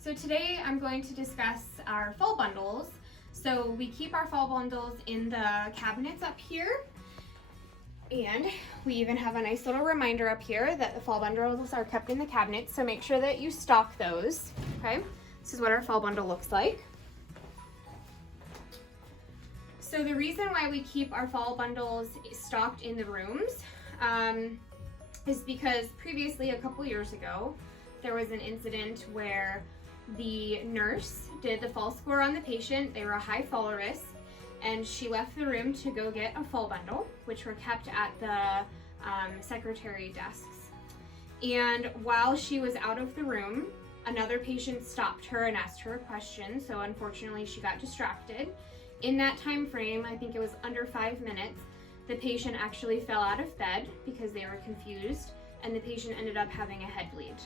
So today I'm going to discuss our fall bundles. So we keep our fall bundles in the cabinets up here, and we even have a nice little reminder up here that the fall bundles are kept in the cabinets, so make sure that you stock those, okay? This is what our fall bundle looks like. So the reason why we keep our fall bundles stocked in the rooms is because previously, a couple years ago, there was an incident where the nurse did the fall score on the patient. They were a high fall risk, and she left the room to go get a fall bundle, which were kept at the secretary desks. And while she was out of the room, another patient stopped her and asked her a question. So unfortunately, she got distracted. In that time frame, I think it was under 5 minutes, the patient actually fell out of bed because they were confused, and the patient ended up having a head bleed.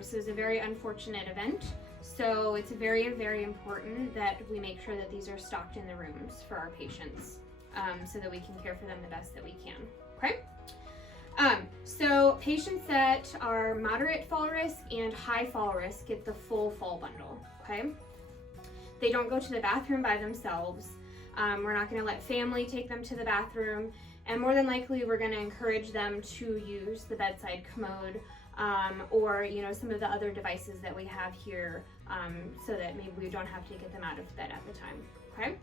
So it was a very unfortunate event. So it's very, very important that we make sure that these are stocked in the rooms for our patients, so that we can care for them the best that we can, okay? So patients that are moderate fall risk and high fall risk get the full fall bundle, okay? They don't go to the bathroom by themselves. We're not gonna let family take them to the bathroom, and more than likely we're gonna encourage them to use the bedside commode, or some of the other devices that we have here, so that maybe we don't have to get them out of bed at the time, okay?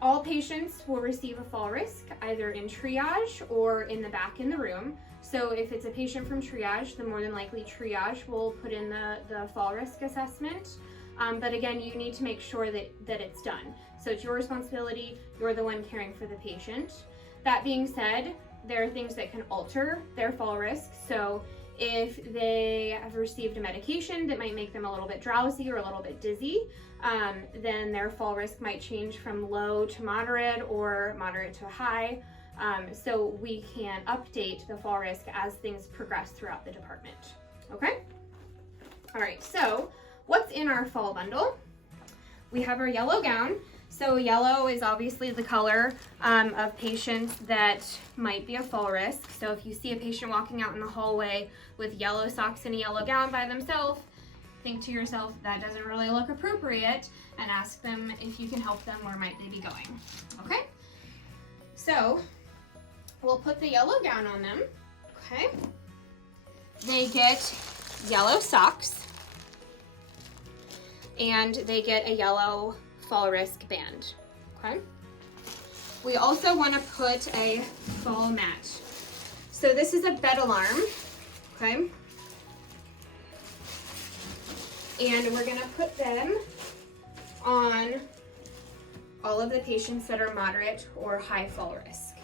All patients will receive a fall risk either in triage or in the back in the room. So if it's a patient from triage, the more than likely triage will put in the fall risk assessment. But again, you need to make sure that it's done. So it's your responsibility, you're the one caring for the patient. That being said, there are things that can alter their fall risk. So if they have received a medication that might make them a little bit drowsy or a little bit dizzy, then their fall risk might change from low to moderate or moderate to high. So we can update the fall risk as things progress throughout the department, okay? All right, so what's in our fall bundle? We have our yellow gown. So yellow is obviously the color of patients that might be a fall risk. So if you see a patient walking out in the hallway with yellow socks and a yellow gown by themselves, think to yourself, that doesn't really look appropriate, and ask them if you can help them, where might they be going, okay? So we'll put the yellow gown on them, okay? They get yellow socks, and they get a yellow fall risk band, okay? We also want to put a fall mat. So this is a bed alarm, okay? And we're gonna put them on all of the patients that are moderate or high fall risk.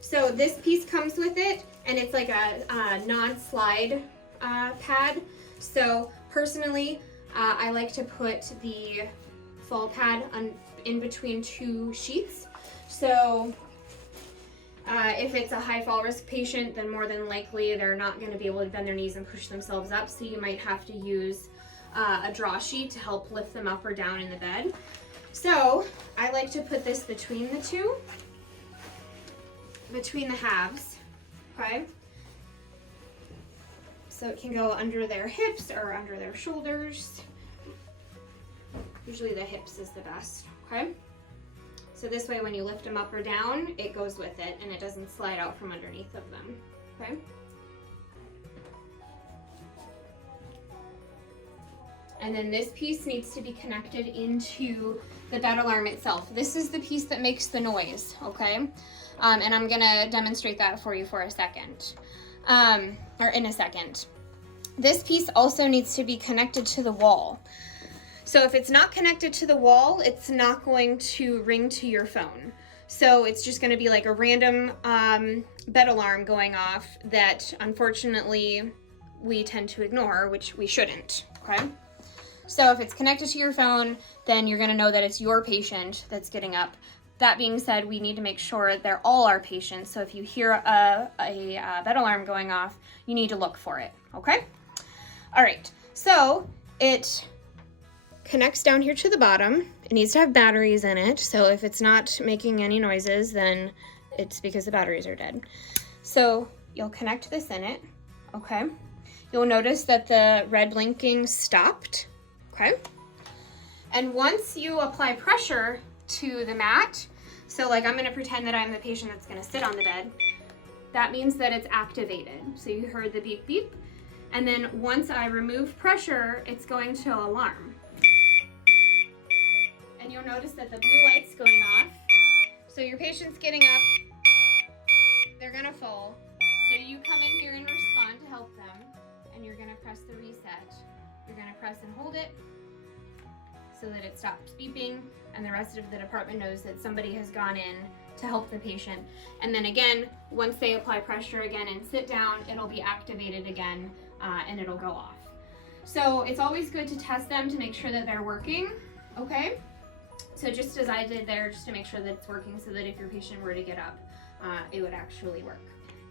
So this piece comes with it, and it's like a non-slide pad. So personally, I like to put the fall pad in between two sheets. So if it's a high fall risk patient, then more than likely they're not going to be able to bend their knees and push themselves up, so you might have to use a draw sheet to help lift them up or down in the bed. So I like to put this between the two, between the halves, okay? So it can go under their hips or under their shoulders. Usually the hips is the best, okay? So this way when you lift them up or down, it goes with it and it doesn't slide out from underneath of them, okay? And then this piece needs to be connected into the bed alarm itself. This is the piece that makes the noise, okay? And I'm gonna demonstrate that for you for a second, or in a second. This piece also needs to be connected to the wall. So if it's not connected to the wall, it's not going to ring to your phone. So it's just gonna be like a random bed alarm going off that unfortunately we tend to ignore, which we shouldn't, okay? So if it's connected to your phone, then you're gonna know that it's your patient that's getting up. That being said, we need to make sure they're all our patients. So if you hear a bed alarm going off, you need to look for it, okay? All right, so it connects down here to the bottom. It needs to have batteries in it. So if it's not making any noises, then it's because the batteries are dead. So you'll connect this in it, okay? you'll notice that the red blinking stopped, okay? And once you apply pressure to the mat, so like I'm gonna pretend that I'm the patient that's gonna sit on the bed, that means that it's activated. So you heard the beep beep, and then once I remove pressure, it's going to alarm. And you'll notice that the blue light's going off. So your patient's getting up, they're gonna fall. So you come in here and respond to help them, and you're gonna press the reset. You're gonna press and hold it so that it stops beeping, and the rest of the department knows that somebody has gone in to help the patient. And then again, once they apply pressure again and sit down, it'll be activated again, and it'll go off. So it's always good to test them to make sure that they're working, okay? So just as I did there, just to make sure that it's working so that if your patient were to get up, it would actually work.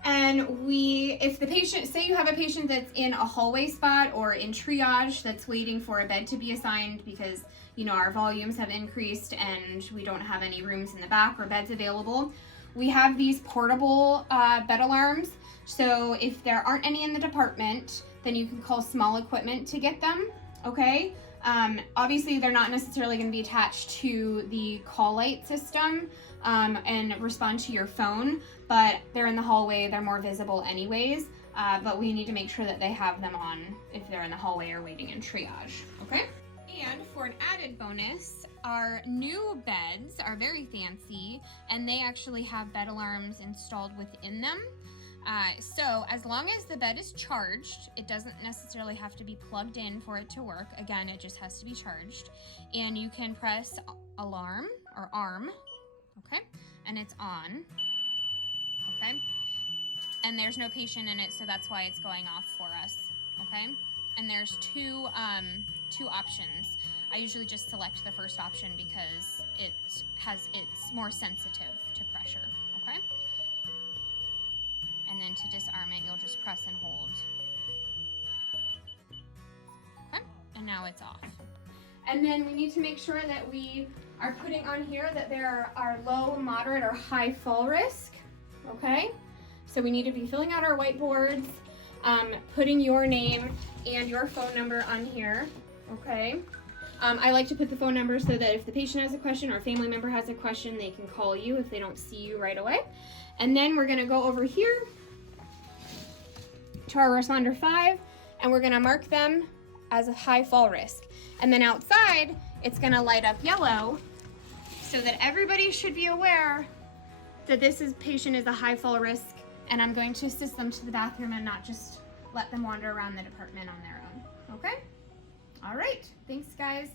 And if the patient, say you have a patient that's in a hallway spot or in triage that's waiting for a bed to be assigned because, you know, our volumes have increased and we don't have any rooms in the back or beds available, we have these portable bed alarms. So if there aren't any in the department, then you can call small equipment to get them, okay? Obviously, they're not necessarily going to be attached to the call light system and respond to your phone, but they're in the hallway, they're more visible anyways, but we need to make sure that they have them on if they're in the hallway or waiting in triage, okay? And for an added bonus, our new beds are very fancy, and they actually have bed alarms installed within them. So as long as the bed is charged, it doesn't necessarily have to be plugged in for it to work. Again, it just has to be charged. And you can press alarm or arm, okay? And it's on, okay? And there's no patient in it, so that's why it's going off for us, okay? And there's two options. I usually just select the first option because it's more sensitive to pressure, okay? And then to disarm it, you'll just press and hold. Okay, and now it's off. And then we need to make sure that we are putting on here that there are low, moderate, or high fall risk, okay? So we need to be filling out our whiteboards, putting your name and your phone number on here, okay? I like to put the phone number so that if the patient has a question or a family member has a question, they can call you if they don't see you right away. And then we're gonna go over here to our responder 5, and we're gonna mark them as a high fall risk. And then outside, it's gonna light up yellow so that everybody should be aware that patient is a high fall risk, and I'm going to assist them to the bathroom and not just let them wander around the department on their own, okay? All right, thanks guys.